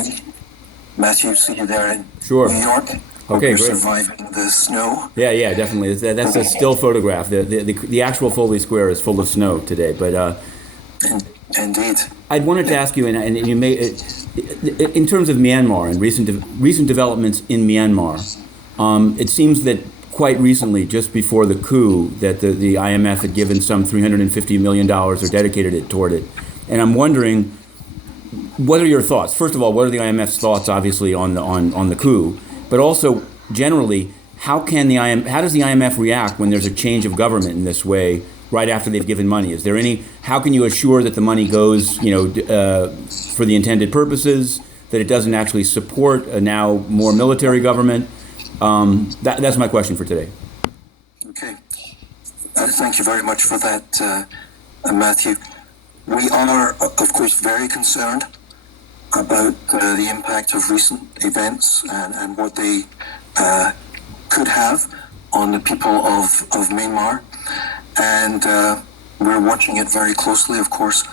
morning. Matthew, see you there in Sure. New York. Okay, We're great. surviving the snow. Yeah, definitely. That's a still photograph. The actual Foley Square is full of snow today. But Indeed. I wanted to ask you, and you may, in terms of Myanmar and recent developments in Myanmar, it seems that quite recently, just before the coup, that the IMF had given some $350 million or dedicated it toward it. And I'm wondering, what are your thoughts? First of all, what are the IMF's thoughts, obviously, on the coup? But also, generally, how does the IMF react when there's a change of government in this way, right after they've given money? Is there how can you assure that the money goes, for the intended purposes, that it doesn't actually support a now more military government? That's my question for today. Okay. Thank you very much for that, Matthew. We are, of course, very concerned about the impact of recent events and what they could have on the people of Myanmar. And we're watching it very closely, of course,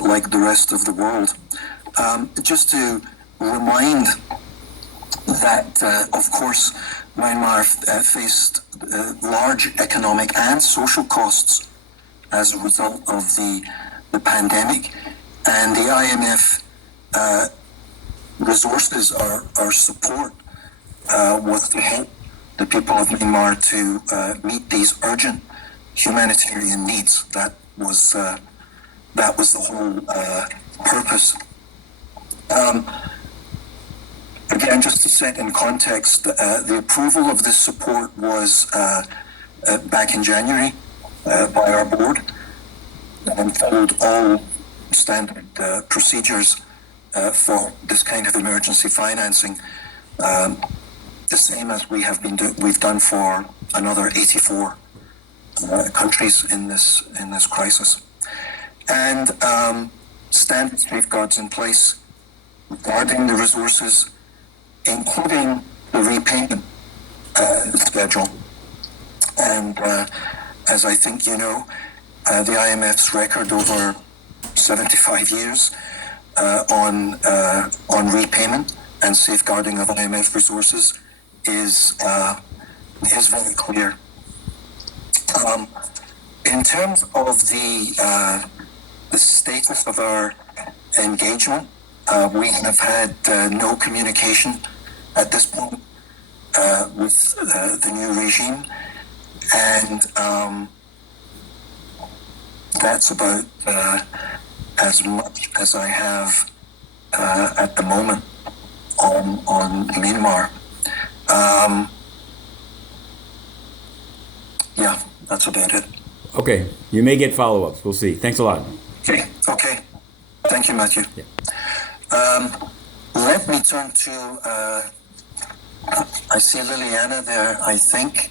like the rest of the world. Just to remind that, of course, Myanmar faced large economic and social costs as a result of the pandemic, and the IMF resources, our support was to help the people of Myanmar to meet these urgent humanitarian needs. That was the whole purpose. Again, just to set in context, the approval of this support was back in January by our board, and followed all standard procedures for this kind of emergency financing, the same as we've done for another 84 countries in this crisis, and standard safeguards in place regarding the resources, including the repayment schedule. And as I think you know, the IMF's record over 75 years on repayment and safeguarding of IMF resources is very clear. In terms of the status of our engagement, we have had no communication at this point with the new regime, and that's about as much as I have at the moment on Myanmar. Yeah, that's about it. Okay, you may get follow-ups. We'll see. Thanks a lot. Okay. Thank you, Matthew. Yeah. Let me turn to, I see Liliana there, I think.